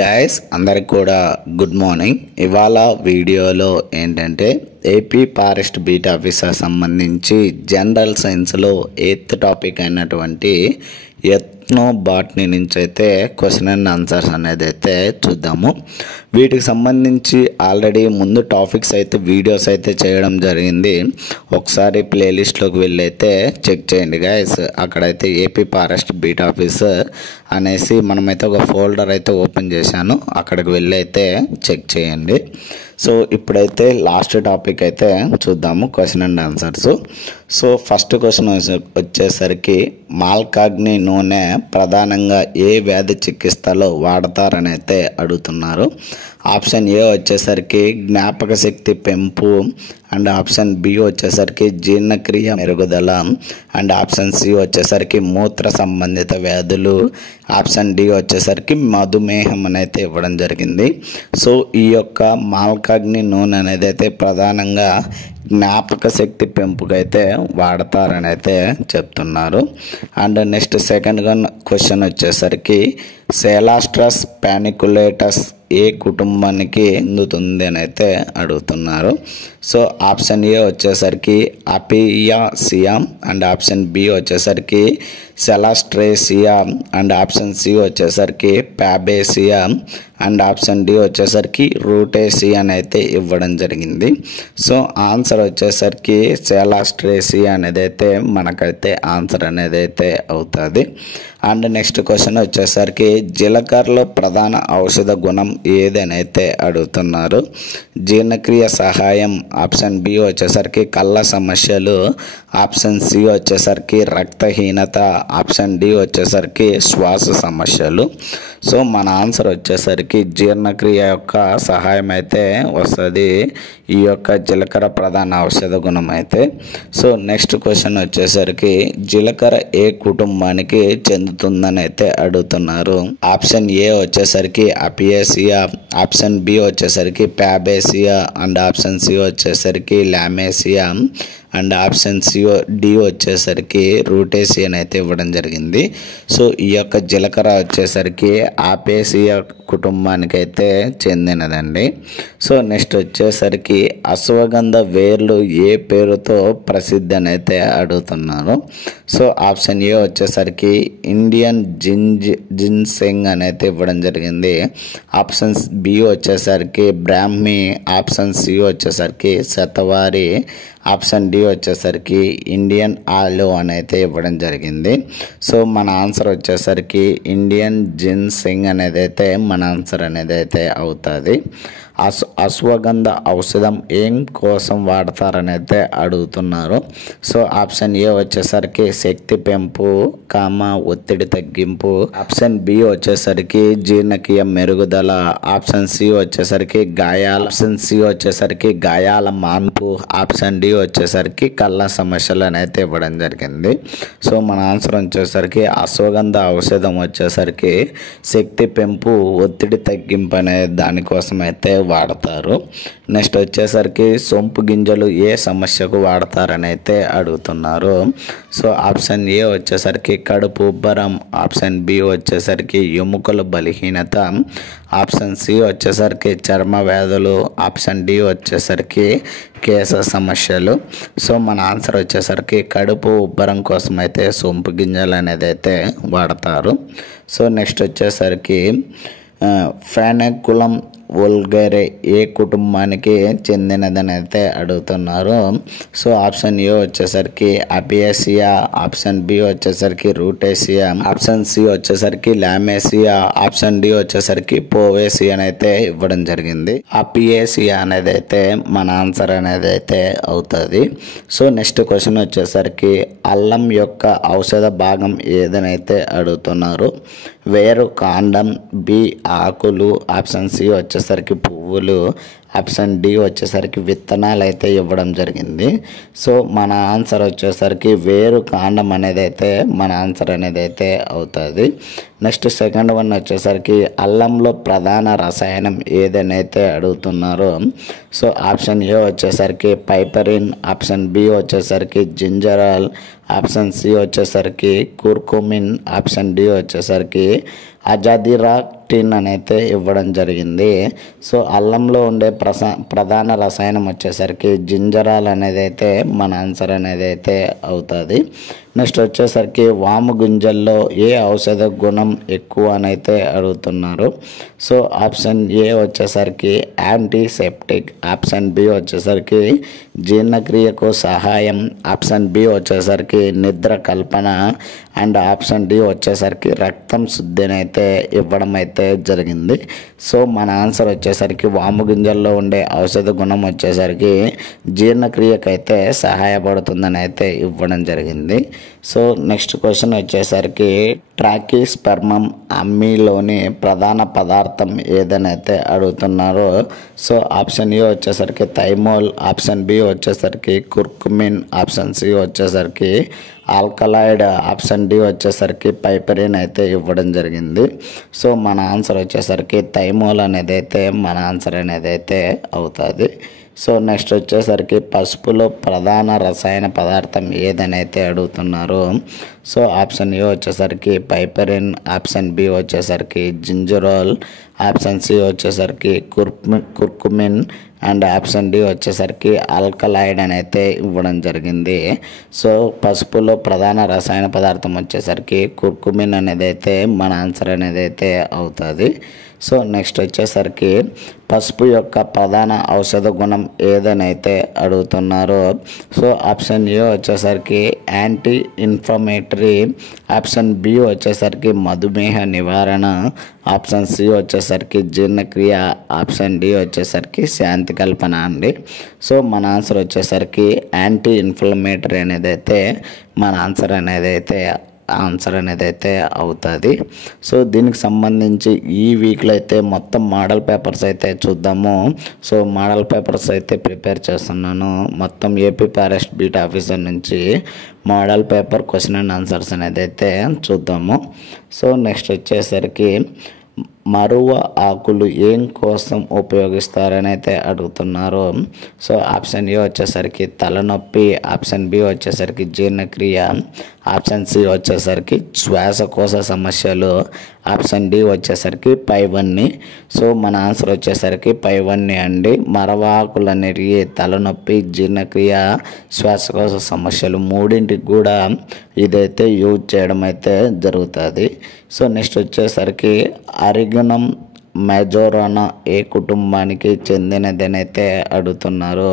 Guys అందరికి కూడా good morning. ఇవాళ వీడియోలో ఏంటంటే ఏపీ ఫారెస్ట్ బీట్ ఆఫీసర్ సంబంధించి జనరల్ సైన్స్లో 8th టాపిక్ అయినటువంటి ఎత్నో బాటనీ నుంచి అయితే క్వశ్చన్ అండ్ ఆన్సర్స్ అనేది అయితే చూద్దాము. వీటికి సంబంధించి ఆల్రెడీ ముందు టాపిక్స్ అయితే వీడియోస్ అయితే చేయడం జరిగింది. ఒకసారి ప్లేలిస్ట్లోకి వెళ్ళి అయితే చెక్ చేయండి గైస్. అక్కడైతే ఏపీ ఫారెస్ట్ బీట్ ఆఫీసర్ అనేసి మనమైతే ఒక ఫోల్డర్ అయితే ఓపెన్ చేశాను, అక్కడికి వెళ్ళి అయితే చెక్ చేయండి. సో ఇప్పుడైతే లాస్ట్ టాపిక్ అయితే చూద్దాము, question and answers. So first question వచ్చేసరికి మాల్కాగ్ని నూనె ప్రధానంగా ఏ వ్యాధి చికిత్సలో వాడతారని అయితే అడుగుతున్నారు. ఆప్షన్ ఏ వచ్చేసరికి జ్ఞాపక శక్తి పెంపు, అండ్ ఆప్షన్ బి వచ్చేసరికి జీర్ణక్రియ మెరుగుదల, అండ్ ఆప్షన్ సి వచ్చేసరికి మూత్ర సంబంధిత వ్యాధులు, ఆప్షన్ డి వచ్చేసరికి మధుమేహం అనేది ఇవ్వడం జరిగింది. సో ఈ యొక్క మాల్కాగ్ని నూనె అనేది అయితే ప్రధానంగా జ్ఞాపక శక్తి పెంపుకైతే వాడతారని అయితే చెప్తున్నారు. అండ్ నెక్స్ట్ సెకండ్ క్వశ్చన్ వచ్చేసరికి సెలాస్ట్రస్ పానికులేటస్ ఏ కుటుంబానికి చెందుతుంది అని అయితే అడుగుతున్నారు. సో ఆప్షన్ ఏ వచ్చేసరికి అపియాసియా, అండ్ ఆప్షన్ బి వచ్చేసరికి సెలాస్ట్రేసియా, అండ్ ఆప్షన్ సి వచ్చేసరికి ప్యాబేసియా, అండ్ ఆప్షన్ డి వచ్చేసరికి రూటేసియా అని అయితే ఇవ్వడం జరిగింది. సో ఆన్సర్ వచ్చేసరికి సెలాస్ట్రేసియా అనేది అయితే మనకైతే ఆన్సర్ అనేది అయితే అవుతుంది. అండ్ నెక్స్ట్ క్వశ్చన్ వచ్చేసరికి జీలకర్రలో ప్రధాన ఔషధ గుణం ఏదని అయితే అడుగుతున్నారు. జీర్ణక్రియ సహాయం, ఆప్షన్ బి వచ్చేసరికి కళ్ళ సమస్యలు, ఆప్షన్ సి వచ్చేసరికి రక్తహీనత, ఆప్షన్ డి వచ్చేసరికి శ్వాస సమస్యలు. సో మన ఆన్సర్ వచ్చేసరికి జీర్ణక్రియ యొక్క సహాయం అయితే వస్తుంది ఈ యొక్క జీలకర్ర ప్రధాన ఔషధ గుణం అయితే. సో నెక్స్ట్ క్వశ్చన్ వచ్చేసరికి జీలకర్ర ఏ కుటుంబానికి చెందుతుందని అయితే అడుగుతున్నారు. ఆప్షన్ ఏ వచ్చేసరికి అపియేసియా, ఆప్షన్ బి వచ్చేసరికి ప్యాబేసియా, అండ్ ఆప్షన్ సి వచ్చేసరికి లామేసియా, అండ్ ఆప్షన్ డి వచ్చేసరికి రూటేసియా అయితే ఇవ్వడం జరిగింది. సో ఈ యొక్క జీలకర్ర వచ్చేసరికి ఆపేసియా కుటుంబానికి అయితే చెందినదండి. సో నెక్స్ట్ వచ్చేసరికి అశ్వగంధ వేర్లు ఏ పేరుతో ప్రసిద్ధి అని అయితే అడుగుతున్నారు. సో ఆప్షన్ ఏ వచ్చేసరికి ఇండియన్ జిన్సెంగ్ అని అయితే ఇవ్వడం జరిగింది. ఆప్షన్ బి వచ్చేసరికి బ్రాహ్మి, ఆప్షన్ సి వచ్చేసరికి శతవారి, ఆప్షన్ డి వచ్చేసరికి ఇండియన్ ఆలో అని అయితే ఇవ్వడం జరిగింది. సో మన ఆన్సర్ వచ్చేసరికి ఇండియన్ జిన్సెంగ్ అనేది అయితే మన ఆన్సర్ అనేది అయితే అవుతుంది. అశ్వగంధ ఔషధం ఏం కోసం వాడతారని అయితే అడుగుతున్నారు. సో ఆప్షన్ ఏ వచ్చేసరికి శక్తి పెంపు, ఒత్తిడి తగ్గింపు, ఆప్షన్ బి వచ్చేసరికి జీర్ణక్రియ మెరుగుదల, ఆప్షన్ సి వచ్చేసరికి ఆప్షన్ సి వచ్చేసరికి గాయాల మాన్పు, ఆప్షన్ డి వచ్చేసరికి కళ్ళ సమస్యలు అయితే ఇవ్వడం జరిగింది. సో మన ఆన్సర్ వచ్చేసరికి అశ్వగంధ ఔషధం వచ్చేసరికి శక్తి పెంపు, ఒత్తిడి తగ్గింపు అనే దానికోసం అయితే వాడతారు. నెక్స్ట్ వచ్చేసరికి సొంపు గింజలు ఏ సమస్యకు వాడతారని అయితే అడుగుతున్నారు. సో ఆప్షన్ ఏ వచ్చేసరికి కడుపు ఉబ్బరం, ఆప్షన్ బి వచ్చేసరికి ఎముకల బలహీనత, ఆప్షన్ సి వచ్చేసరికి చర్మ వ్యాధులు, ఆప్షన్ డి వచ్చేసరికి కేశ సమస్యలు. సో మన ఆన్సర్ వచ్చేసరికి కడుపు ఉబ్బరం కోసం అయితే సొంపు గింజలు అనేది అయితే వాడతారు. సో నెక్స్ట్ వచ్చేసరికి ఫెనకులం వల్గరే ఏ కుటుంబానికి చెందినదని అయితే అడుగుతున్నారు. సో ఆప్షన్ ఏ వచ్చేసరికి అపియేసియా, ఆప్షన్ బి వచ్చేసరికి రూటేసియా, ఆప్షన్ సి వచ్చేసరికి లామేసియా, ఆప్షన్ డి వచ్చేసరికి పోవేసియా అయితే ఇవ్వడం జరిగింది. అపియేసియా అనేది అయితే మన ఆన్సర్ అనేది అయితే అవుతుంది. సో నెక్స్ట్ క్వశ్చన్ వచ్చేసరికి అల్లం యొక్క ఔషధ భాగం ఏదనైతే అడుగుతున్నారు. వేరు, కాండం, బి ఆకులు, ఆప్షన్ సి వచ్చేసరికి పువ్వులు, ఆప్షన్ డి వచ్చేసరికి విత్తనాలు అయితే ఇవ్వడం జరిగింది. సో మన ఆన్సర్ వచ్చేసరికి వేరు కాండం అనేది అయితే మన ఆన్సర్ అనేది అయితే అవుతుంది. నెక్స్ట్ సెకండ్ వన్ వచ్చేసరికి అల్లంలో ప్రధాన రసాయనం ఏదనైతే అడుగుతున్నారో సో ఆప్షన్ ఏ వచ్చేసరికి పైపరిన్, ఆప్షన్ బి వచ్చేసరికి జింజరాల్, ఆప్షన్ సి వచ్చేసరికి కుర్కుమిన్, ఆప్షన్ డి వచ్చేసరికి అజాదిరాక్టిన్ అయితే ఇవ్వడం జరిగింది. సో అల్లంలో ఉండే ప్రధాన రసాయనం వచ్చేసరికి జింజరాల్ అనేది అయితే మన ఆన్సర్ అనేది అయితే అవుతుంది. నెక్స్ట్ వచ్చేసరికి వాము గింజల్లో ఏ ఔషధ గుణం ఎక్కువ అని అయితే అడుగుతున్నారు. సో ఆప్షన్ ఏ వచ్చేసరికి యాంటీసెప్టిక్, ఆప్షన్ బి వచ్చేసరికి జీర్ణక్రియకు సహాయం, ఆప్షన్ బి వచ్చేసరికి నిద్ర కల్పన అండ్ ఆప్షన్ డి వచ్చేసరికి రక్తం శుద్ధిని అయితే ఇవ్వడం అయితే జరిగింది. సో మన ఆన్సర్ వచ్చేసరికి వాము గింజల్లో ఉండే ఔషధ గుణం వచ్చేసరికి జీర్ణక్రియకైతే సహాయపడుతుందని అయితే ఇవ్వడం జరిగింది. సో నెక్స్ట్ క్వశ్చన్ వచ్చేసరికి ట్రాకిస్పెర్మం అమ్మీలోని ప్రధాన పదార్థం ఏదనైతే అడుగుతున్నారో సో ఆప్షన్ ఏ వచ్చేసరికి థైమోల్, ఆప్షన్ బి వచ్చేసరికి కుర్కుమిన్, ఆప్షన్ సి వచ్చేసరికి ఆల్కలాయిడ్, ఆప్షన్ డి వచ్చేసరికి పైపరిన్ అయితే ఇవ్వడం జరిగింది. సో మన ఆన్సర్ వచ్చేసరికి థైమోల్ అనేది అయితే మన ఆన్సర్ అనేది అయితే అవుతుంది. సో నెక్స్ట్ వచ్చేసరికి పసుపులో ప్రధాన రసాయన పదార్థం ఏదనైతే అడుగుతున్నారు. సో ఆప్షన్ ఏ వచ్చేసరికి పైపరిన్, ఆప్షన్ బి వచ్చేసరికి జింజరాల్, ఆప్షన్ సి వచ్చేసరికి కుర్కుమిన్ అండ్ ఆప్షన్ డి వచ్చేసరికి ఆల్కలాయిడ్ అని అయితే ఇవ్వడం జరిగింది. సో పసుపులో ప్రధాన రసాయన పదార్థం వచ్చేసరికి కుర్కుమిన్ అనేది అయితే మన ఆన్సర్ అనేది అయితే అవుతుంది. సో నెక్స్ట్ వచ్చేసరికి పసుపు యొక్క ప్రధాన ఔషధ గుణం ఏదనైతే అడుగుతున్నారో సో ఆప్షన్ ఏ వచ్చేసరికి యాంటీ ఇన్ఫ్లమేటరీ, ఆప్షన్ బి వచ్చేసరికి మధుమేహ నివారణ, ఆప్షన్ సి వచ్చేసరికి జీర్ణక్రియ, ఆప్షన్ డి వచ్చేసరికి శాంతి కల్పన అండి. సో మన ఆన్సర్ వచ్చేసరికి యాంటీ ఇన్ఫ్లమేటరీ అనేది అయితే మన ఆన్సర్ అనేది అయితే అవుతుంది. సో దీనికి సంబంధించి ఈ వీక్లో అయితే మొత్తం మోడల్ పేపర్స్ అయితే చూద్దాము. సో మోడల్ పేపర్స్ అయితే ప్రిపేర్ చేస్తున్నాను. మొత్తం ఏపీ ఫారెస్ట్ బీట్ ఆఫీసర్ నుంచి model paper question and answers అనేది అయితే చూద్దాము. సో నెక్స్ట్ వచ్చేసరికి మరువ ఆకులు ఏం కోసం ఉపయోగిస్తారని అయితే అడుగుతున్నారు. సో ఆప్షన్ ఏ వచ్చేసరికి తలనొప్పి, ఆప్షన్ బి వచ్చేసరికి జీర్ణక్రియ, ఆప్షన్ సి వచ్చేసరికి శ్వాసకోశ సమస్యలు, ఆప్షన్ డి వచ్చేసరికి పైవన్నీ. సో మన ఆన్సర్ వచ్చేసరికి పైవన్నీ అండి. మరవ ఆకులు అనేవి తలనొప్పి, జీర్ణక్రియ, శ్వాసకోశ సమస్యలు మూడింటికి కూడా ఇదైతే యూజ్ చేయడం అయితే జరుగుతుంది. సో నెక్స్ట్ వచ్చేసరికి అరిగనం మెజోరానా ఏ కుటుంబానికి చెందినదని అయితే అడుగుతున్నారు.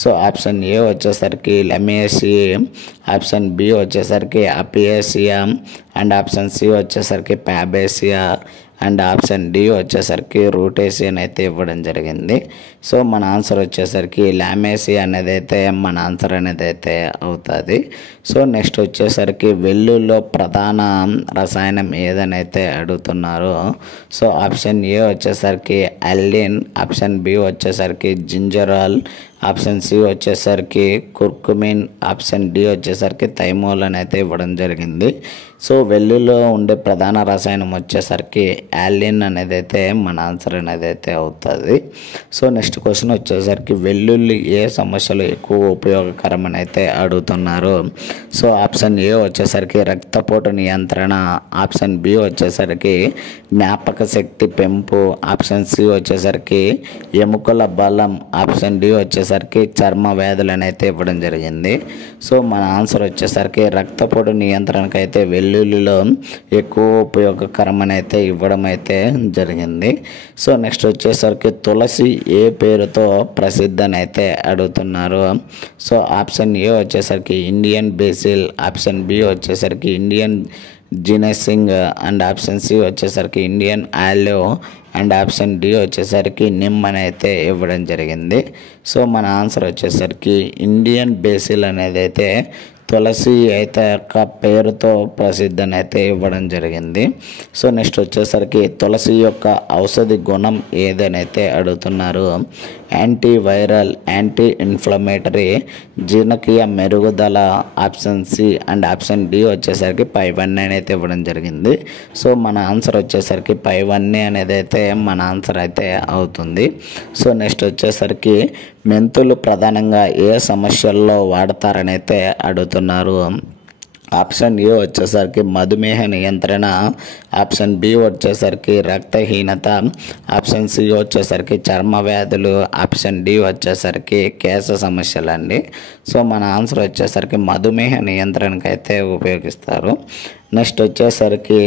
సో ఆప్షన్ ఏ వచ్చేసరికి లెమేసియే, ఆప్షన్ బి వచ్చేసరికి అపియేసియా అండ్ ఆప్షన్ సి వచ్చేసరికి ప్యాబేసియా అండ్ ఆప్షన్ డి వచ్చేసరికి రూటేసియన్ అయితే ఇవ్వడం జరిగింది. సో మన ఆన్సర్ వచ్చేసరికి లామేసియా అనేది అయితే మన ఆన్సర్ అనేది అయితే అవుతుంది. సో నెక్స్ట్ వచ్చేసరికి వెల్లుల్లో ప్రధాన రసాయనం ఏదనైతే అడుగుతున్నారో. సో ఆప్షన్ ఏ వచ్చేసరికి అల్లిన్, ఆప్షన్ బి వచ్చేసరికి జింజరాల్, ఆప్షన్ సి వచ్చేసరికి కుర్కుమిన్, ఆప్షన్ డి వచ్చేసరికి థైమోల్ అని అయితే ఇవ్వడం జరిగింది. సో వెల్లుల్లో ఉండే ప్రధాన రసాయనం వచ్చేసరికి యాలిన్ అనేది అయితే మన ఆన్సర్ అనేది అయితే అవుతుంది. సో నెక్స్ట్ క్వశ్చన్ వచ్చేసరికి వెల్లుల్లి ఏ సమస్యలు ఎక్కువ ఉపయోగకరమని అయితే అడుగుతున్నారు. సో ఆప్షన్ ఏ వచ్చేసరికి రక్తపోటు నియంత్రణ, ఆప్షన్ బి వచ్చేసరికి జ్ఞాపక శక్తి పెంపు, ఆప్షన్ సి వచ్చేసరికి ఎముకల బలం, ఆప్షన్ డి వచ్చేసరికి చర్మ వ్యాధులను అయితే ఇవ్వడం జరిగింది. సో మన ఆన్సర్ వచ్చేసరికి రక్తపోటు నియంత్రణకు అయితే వెల్లుల్లిలో ఎక్కువ ఉపయోగకరమని అయితే ఇవ్వడం అయితే జరిగింది. సో నెక్స్ట్ వచ్చేసరికి తులసి ఏ పేరుతో ప్రసిద్ధని అయితే అడుగుతున్నారు. సో ఆప్షన్ ఏ వచ్చేసరికి ఇండియన్ బేసిల్, ఆప్షన్ బి వచ్చేసరికి Indian ginseng and option C వచ్చేసరికి Indian olive and option D వచ్చేసరికి నిమ్ అని అయితే ఇవ్వడం జరిగింది. సో మన ఆన్సర్ వచ్చేసరికి ఇండియన్ బేసిల్ అనేది అయితే తులసి అయితే యొక్క పేరుతో ప్రసిద్ధిని అయితే ఇవ్వడం జరిగింది. సో నెక్స్ట్ వచ్చేసరికి తులసి యొక్క ఔషధి గుణం ఏదని అయితే అడుగుతున్నారు. యాంటీ వైరల్, యాంటీ ఇన్ఫ్లమేటరీ, జీర్ణక్రియ మెరుగుదల, option C and option D వచ్చేసరికి పైవన్నీ అయితే ఇవ్వడం జరిగింది. సో మన ఆన్సర్ వచ్చేసరికి పైవన్నీ అనేది అయితే మన ఆన్సర్ అయితే అవుతుంది. సో నెక్స్ట్ వచ్చేసరికి మెంతులు ప్రధానంగా ఏ సమస్యల్లో వాడతారని అయితే అడుగుతున్నారు. ఆప్షన్ ఏ వచ్చేసరికి మధుమేహ నియంత్రణ, ఆప్షన్ బి వచ్చేసరికి రక్తహీనత, ఆప్షన్ సి వచ్చేసరికి చర్మ వ్యాధులు, ఆప్షన్ డి వచ్చేసరికి కేశ సమస్యలు అండి. సో మన ఆన్సర్ వచ్చేసరికి మధుమేహ నియంత్రణకు అయితే ఉపయోగిస్తారు. నెక్స్ట్ వచ్చేసరికి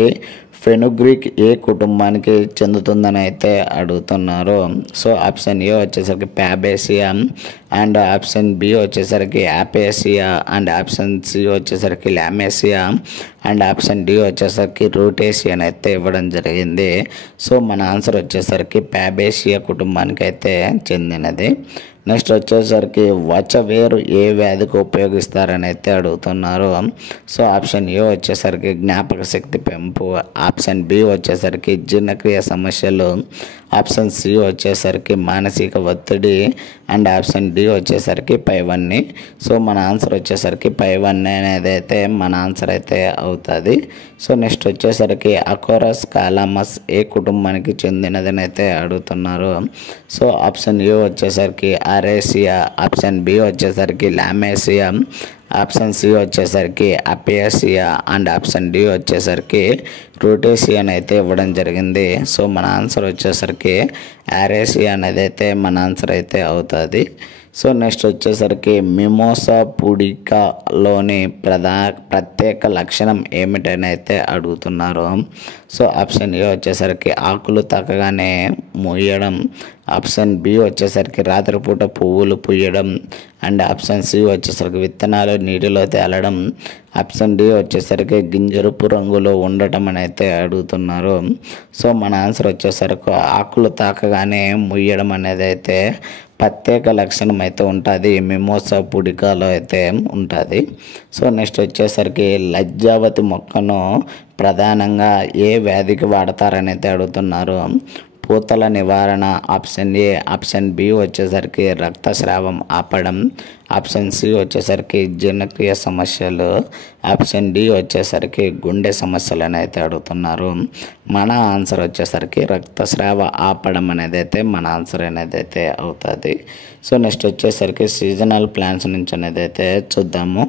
ఫెనుగ్రీక్ ఏ కుటుంబానికి చెందుతుందని అయితే అడుగుతున్నారు. సో ఆప్షన్ ఏ వచ్చేసరికి ఫ్యాబేసియా అండ్ ఆప్షన్ బి వచ్చేసరికి యాపేసియా అండ్ ఆప్షన్ సి వచ్చేసరికి లామేసియా అండ్ ఆప్షన్ డి వచ్చేసరికి రూటేసియా అయితే ఇవ్వడం జరిగింది. సో మన ఆన్సర్ వచ్చేసరికి ఫ్యాబేసియా కుటుంబానికి అయితే చెందినది. నెక్స్ట్ వచ్చేసరికి వచవేరు ఏ వ్యాధికి ఉపయోగిస్తారని అయితే అడుగుతున్నారు. సో ఆప్షన్ ఏ వచ్చేసరికి జ్ఞాపక శక్తి పెంపు, ఆప్షన్ బి వచ్చేసరికి జీర్ణక్రియ సమస్యలు, ఆప్షన్ సి వచ్చేసరికి మానసిక ఒత్తిడి అండ్ ఆప్షన్ డి వచ్చేసరికి పైవన్నీ. సో మన ఆన్సర్ వచ్చేసరికి పైవన్నీ అనేది అయితే మన ఆన్సర్ అయితే అవుతుంది. సో నెక్స్ట్ వచ్చేసరికి అకోరస్ కాలామస్ ఏ కుటుంబానికి చెందినదని అయితే అడుగుతున్నారు. సో ఆప్షన్ ఏ వచ్చేసరికి అరేసియా, ఆప్షన్ బి వచ్చేసరికి లామేసియా, ఆప్షన్ సి వచ్చేసరికి అపియాసియా అండ్ ఆప్షన్ డి వచ్చేసరికి రూటేసియా అయితే ఇవ్వడం జరిగింది. సో మన ఆన్సర్ వచ్చేసరికి అరేసియా అనేది అయితే మన ఆన్సర్ అయితే అవుతుంది. సో నెక్స్ట్ వచ్చేసరికి మిమోసా పుడికాలోని ప్రత్యేక లక్షణం ఏమిటని అయితే అడుగుతున్నారు. సో ఆప్షన్ ఏ వచ్చేసరికి ఆకులు తాకగానే మూయడం, ఆప్షన్ బి వచ్చేసరికి రాత్రిపూట పువ్వులు పూయడం అండ్ ఆప్షన్ సి వచ్చేసరికి విత్తనాలు నీటిలో తేలడం, ఆప్షన్ డి వచ్చేసరికి గింజరుపు రంగులో ఉండటం అని అయితే అడుగుతున్నారు. సో మన ఆన్సర్ వచ్చేసరికి ఆకులు తాకగానే ముయ్యడం అనేది అయితే ప్రత్యేక లక్షణం అయితే ఉంటుంది, మిమోసా పుడికాలో అయితే ఉంటుంది. సో నెక్స్ట్ వచ్చేసరికి లజ్జావతి మొక్కను ప్రధానంగా ఏ వ్యాధికి వాడతారని అయితే అడుగుతున్నారు. పూతల నివారణ, ఆప్షన్ ఏ, ఆప్షన్ బి వచ్చేసరికి రక్తస్రావం ఆపడం, ఆప్షన్ సి వచ్చేసరికి జీర్ణక్రియ సమస్యలు, ఆప్షన్ డి వచ్చేసరికి గుండె సమస్యలు అని అయితే అడుగుతున్నారు. మన ఆన్సర్ వచ్చేసరికి రక్తస్రావ ఆపడం అనేది అయితే మన ఆన్సర్ అనేది అయితే అవుతుంది. సో నెక్స్ట్ వచ్చేసరికి సీజనల్ ప్లాంట్స్ నుంచి అనేది అయితే చూద్దాము.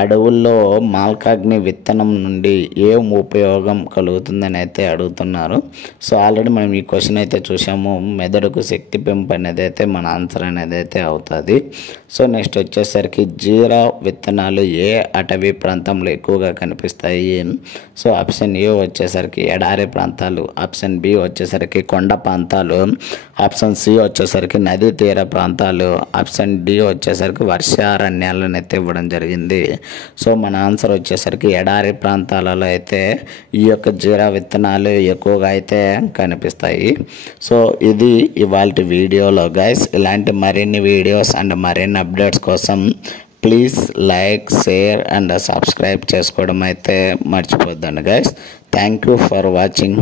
అడవుల్లో మాల్కాగ్ని విత్తనం నుండి ఏం ఉపయోగం కలుగుతుందని అయితే అడుగుతున్నారు. సో ఆల్రెడీ మనం ఈ క్వశ్చన్ అయితే చూసాము. మెదడుకు శక్తి పెంపు అనేది అయితే మన ఆన్సర్ అనేది అయితే అవుతుంది. సో నెక్స్ట్ వచ్చేసరికి జీరా విత్తనాలు ఏ అటవీ ప్రాంతంలో ఎక్కువగా కనిపిస్తాయి. సో ఆప్షన్ ఏ వచ్చేసరికి ఎడారి ప్రాంతాలు, ఆప్షన్ బి వచ్చేసరికి కొండ ప్రాంతాలు, ఆప్షన్ సి వచ్చేసరికి నదీ తీర ప్రాంతాలు, ఆప్షన్ డి వచ్చేసరికి వర్షారణ్యాలను అయితే ఇవ్వడం జరిగింది. సో మన ఆన్సర్ వచ్చేసరికి ఎడారి ప్రాంతాలలో అయితే ఈ యొక్క జీరా విత్తనాలు ఎక్కువగా అయితే కనిపిస్తాయి. సో ఇది ఇవాల్టి వీడియోలో గైస్. ఇలాంటి మరిన్ని వీడియోస్ అండ్ మరిన్ని అప్డేట్స్ కోసం please like, share and subscribe చేసుకోవడం అయితే మర్చిపోద్దండి guys. Thank you for watching.